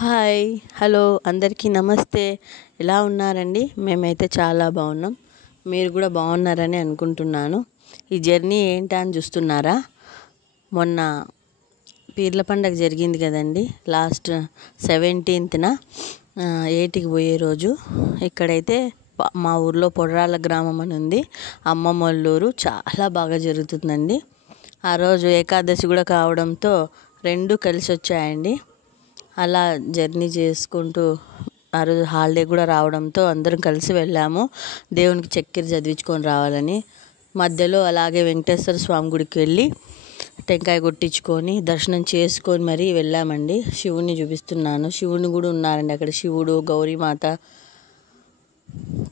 Hi hello అందరికీ నమస్తే. ఎలా ఉన్నారండి? మేమైతే చాలా బాగున్నాం. మీరు కూడా బాగున్నారని అనుకుంటున్నాను. ఈ జర్నీ ఏంటా అని చూస్తున్నారా? మొన్న పీర్ల పండగ జరిగింది కదండి, లాస్ట్ 17th ఏటికి పోయే రోజు. ఇక్కడైతే మా ఊర్లో పొడరాళ్ళ గ్రామం అని ఉంది, అమ్మమ్మ వాళ్ళ ఊరు. చాలా బాగా జరుగుతుందండి. ఆ రోజు ఏకాదశి కూడా కావడంతో రెండు కలిసి వచ్చాయండి. అలా జర్నీ చేసుకుంటూ ఆ రోజు హాలిడే కూడా రావడంతో అందరం కలిసి వెళ్ళాము దేవునికి చక్కెర చదివించుకొని రావాలని. మధ్యలో అలాగే వెంకటేశ్వర స్వామి గుడికి వెళ్ళి టెంకాయ కొట్టించుకొని దర్శనం చేసుకొని మరీ వెళ్ళామండి. శివుని చూపిస్తున్నాను, శివుని కూడా ఉన్నారండి అక్కడ, శివుడు, గౌరీమాత,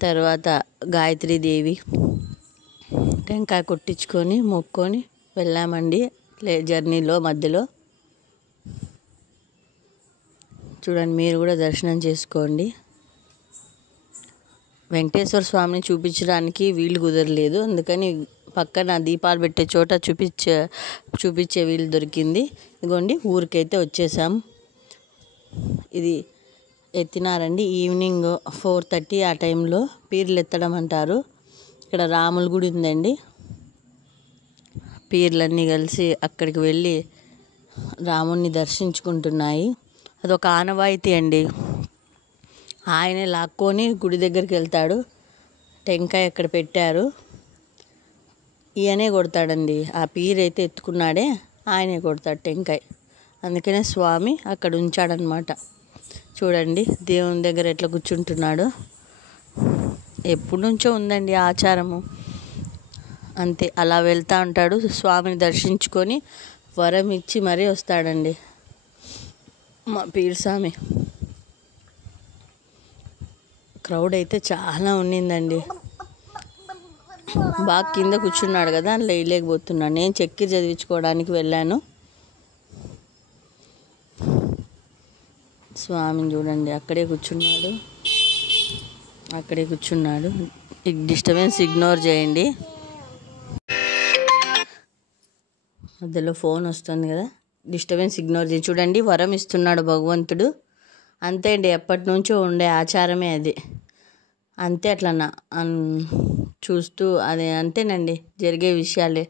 తర్వాత గాయత్రీదేవి. టెంకాయ కొట్టించుకొని మొక్కొని వెళ్ళామండి జర్నీలో మధ్యలో. చూడండి, మీరు కూడా దర్శనం చేసుకోండి. వెంకటేశ్వర స్వామిని చూపించడానికి వీలు కుదరలేదు, అందుకని పక్కన దీపాలు పెట్టే చోట చూపించే వీలు దొరికింది. ఇదిగోండి, ఊరికైతే వచ్చేసాం. ఇది ఎత్తినారండి ఈవినింగ్ 4:30 ఆ టైంలో పీర్లు ఎత్తడం అంటారు. ఇక్కడ రాముల గుడి ఉందండి. పీర్లన్నీ కలిసి అక్కడికి వెళ్ళి రాముణ్ణి దర్శించుకుంటున్నాయి. అదొక ఆనవాయితీ అండి. ఆయనే లాక్కొని గుడి దగ్గరికి వెళ్తాడు. టెంకాయ అక్కడ పెట్టారు, ఈయనే కొడతాడండి. ఆ పీర్ అయితే ఎత్తుకున్నాడే ఆయనే కొడతాడు టెంకాయ. అందుకనే స్వామి అక్కడ ఉంచాడనమాట. చూడండి దేవుని దగ్గర ఎట్లా కూర్చుంటున్నాడు. ఎప్పటి నుంచో ఉందండి ఆచారము. అంతే, అలా వెళ్తూ ఉంటాడు. స్వామిని దర్శించుకొని వరం ఇచ్చి మరీ వస్తాడండి మా పీర్ స్వామి. క్రౌడ్ అయితే చాలా ఉండిందండి. బాగా కింద కూర్చున్నాడు కదా, లేయలేకపోతున్నాడు. నేను చక్కెర చదివించుకోవడానికి వెళ్ళాను. స్వామిని చూడండి, అక్కడే కూర్చున్నాడు. డిస్టర్బెన్స్ ఇగ్నోర్ చేయండి. మధ్యలో ఫోన్ వస్తుంది కదా, డిస్టర్బెన్స్ ఇగ్నోర్ చేయండి. చూడండి, వరం ఇస్తున్నాడు భగవంతుడు. అంతే అండి, ఎప్పటి నుంచో ఉండే ఆచారమే అది. అంతే, అట్లా చూస్తూ అదే అంతేనండి, జరిగే విషయాలే.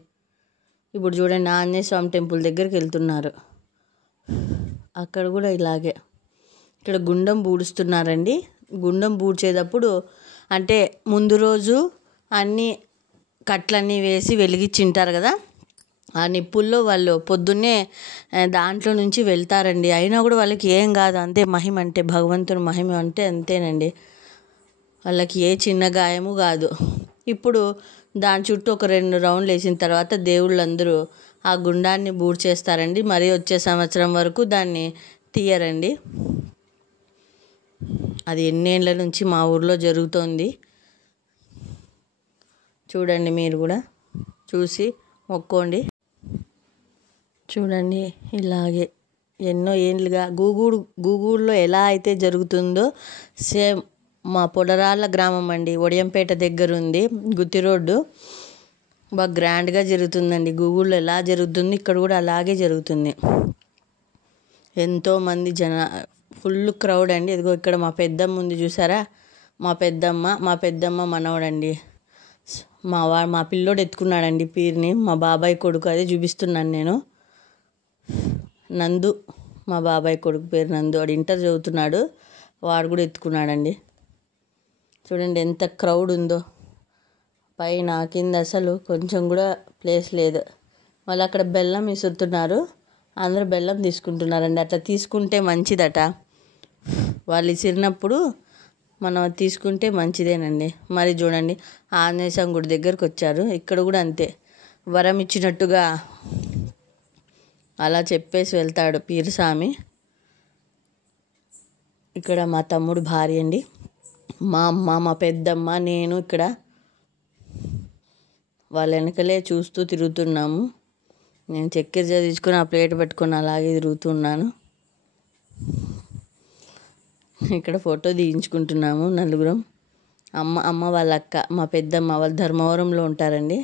ఇప్పుడు చూడండి, ఆంజనేయ స్వామి టెంపుల్ దగ్గరికి వెళ్తున్నారు. అక్కడ కూడా ఇలాగే. ఇక్కడ గుండం పూడుస్తున్నారండి. గుండం పూడ్చేటప్పుడు అంటే ముందు రోజు అన్నీ కట్లన్నీ వేసి వెలిగించింటారు కదా, ఆ నిప్పుల్లో వాళ్ళు పొద్దున్నే దాంట్లో నుంచి వెళ్తారండి. అయినా కూడా వాళ్ళకి ఏం కాదు. అంతే మహిమ అంటే, భగవంతుని మహిమ అంటే అంతేనండి. వాళ్ళకి ఏ చిన్న గాయము కాదు. ఇప్పుడు దాని చుట్టూ ఒక 2 రౌండ్లు వేసిన తర్వాత దేవుళ్ళందరూ ఆ గుండాన్ని బూడ్చేస్తారండి. మరీ వచ్చే సంవత్సరం వరకు దాన్ని తీయరండి. అది ఎన్నేళ్ళ నుంచి మా ఊర్లో జరుగుతోంది. చూడండి, మీరు కూడా చూసి మొక్కోండి. చూడండి, ఇలాగే ఎన్నో ఏళ్ళుగా గూగూరులో ఎలా అయితే జరుగుతుందో సేమ్ మా పొడరాళ్ళ గ్రామం అండి, ఒడియంపేట దగ్గర ఉంది, గుత్తి రోడ్డు. బాగా గ్రాండ్గా జరుగుతుందండి. గూగూరులో ఎలా జరుగుతుంది ఇక్కడ కూడా అలాగే జరుగుతుంది. ఎంతోమంది ఫుల్ క్రౌడ్ అండి. ఇదిగో ఇక్కడ మా పెద్దమ్మ ఉంది చూసారా, మా పెద్దమ్మ మనవడండి. మా పిల్లోడు ఎత్తుకున్నాడండి పీర్ని, మా బాబాయ్ కొడుకు. అదే చూపిస్తున్నాను నేను. నందు, మా బాబాయ్ కొడుకు పేరు నందు. వాడు ఇంటర్ చదువుతున్నాడు, వాడు కూడా ఎత్తుకున్నాడండి. చూడండి ఎంత క్రౌడ్ ఉందో. పైన కింద అసలు కొంచెం కూడా ప్లేస్ లేదు. మళ్ళీ అక్కడ బెల్లం విసురుతున్నారు, అందరూ బెల్లం తీసుకుంటున్నారండి. అట్లా తీసుకుంటే మంచిదట. వాళ్ళు విసిరినప్పుడు మనం తీసుకుంటే మంచిదేనండి. మరి చూడండి, ఆంజనేయ స్వామి గుడి దగ్గరకు వచ్చారు. ఇక్కడ కూడా అంతే, వరం ఇచ్చినట్టుగా అలా చెప్పేసి వెళ్తాడు పీర్ స్వామి. ఇక్కడ మా తమ్ముడు భార్య అండి, మా అమ్మ, మా పెద్దమ్మ, నేను ఇక్కడ వాళ్ళ వెనకలే చూస్తూ తిరుగుతున్నాము. నేను చక్కెర చదివించుకొని ఆ ప్లేట్ పెట్టుకొని అలాగే తిరుగుతున్నాను. ఇక్కడ ఫోటో తీయించుకుంటున్నాము నలుగురం. అమ్మ వాళ్ళ అక్క, మా పెద్దమ్మ వాళ్ళు ధర్మవరంలో ఉంటారండి.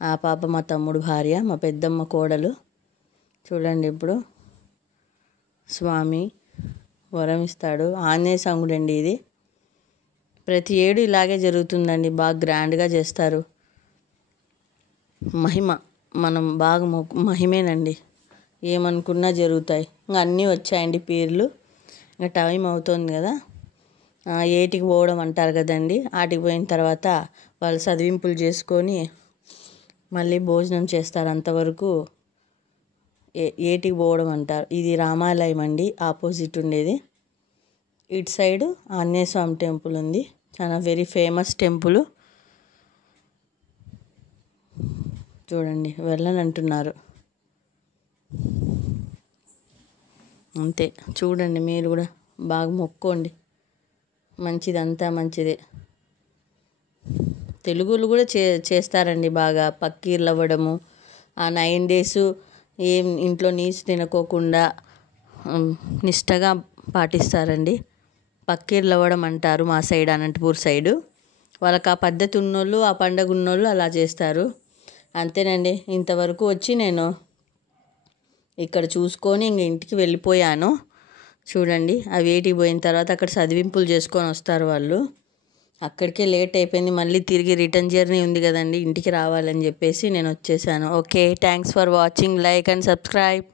ఆ పాప మా తమ్ముడు భార్య, మా పెద్దమ్మ కోడలు. చూడండి, ఇప్పుడు స్వామి వరం ఇస్తాడు. ఆంజనేయ స్వామి గుడి అండి ఇది. ప్రతి ఏడు ఇలాగే జరుగుతుందండి, బాగా గ్రాండ్గా చేస్తారు. మహిమ మనం బాగా మహిమేనండి, ఏమనుకున్నా జరుగుతాయి. ఇంకా అన్నీ వచ్చాయండి పీర్లు. ఇంకా టైం అవుతుంది కదా, ఏటికి పోవడం అంటారు కదండి. ఆటికి పోయిన తర్వాత వాళ్ళు చదివింపులు చేసుకొని మళ్ళీ భోజనం చేస్తారు. అంతవరకు ఏటికి పోవడం అంటారు. ఇది రామాలయం అండి, ఆపోజిట్ ఉండేది. ఇటు సైడు ఆంజనేయ స్వామి టెంపుల్ ఉంది, చాలా వెరీ ఫేమస్ టెంపుల్. చూడండి వెళ్ళనంటున్నారు. అంతే, చూడండి మీరు కూడా బాగా మొక్కోండి, మంచిదంతా మంచిదే. తెలుగులు కూడా చేస్తారండి బాగా, పక్కీర్లు అవ్వడము. ఆ 9 days ఏం ఇంట్లో నీచు తినకోకుండా నిష్టగా పాటిస్తారండి. పక్కీర్లు అవ్వడం అంటారు మా సైడ్, అనంతపూర్ సైడు. వాళ్ళకి ఆ పద్ధతి ఉన్నోళ్ళు, ఆ పండగ ఉన్నోళ్ళు అలా చేస్తారు. అంతేనండి, ఇంతవరకు వచ్చి నేను ఇక్కడ చూసుకొని ఇంక ఇంటికి వెళ్ళిపోయాను. చూడండి అవి వేటికి పోయిన తర్వాత అక్కడ చదివింపులు చేసుకొని వస్తారు వాళ్ళు. అక్కడికే లేట్ అయిపోయింది, మళ్ళీ తిరిగి రిటర్న్ జర్నీ ఉంది కదండి, ఇంటికి రావాలని చెప్పేసి నేను వచ్చేసాను. Okay, thanks for watching, like and subscribe.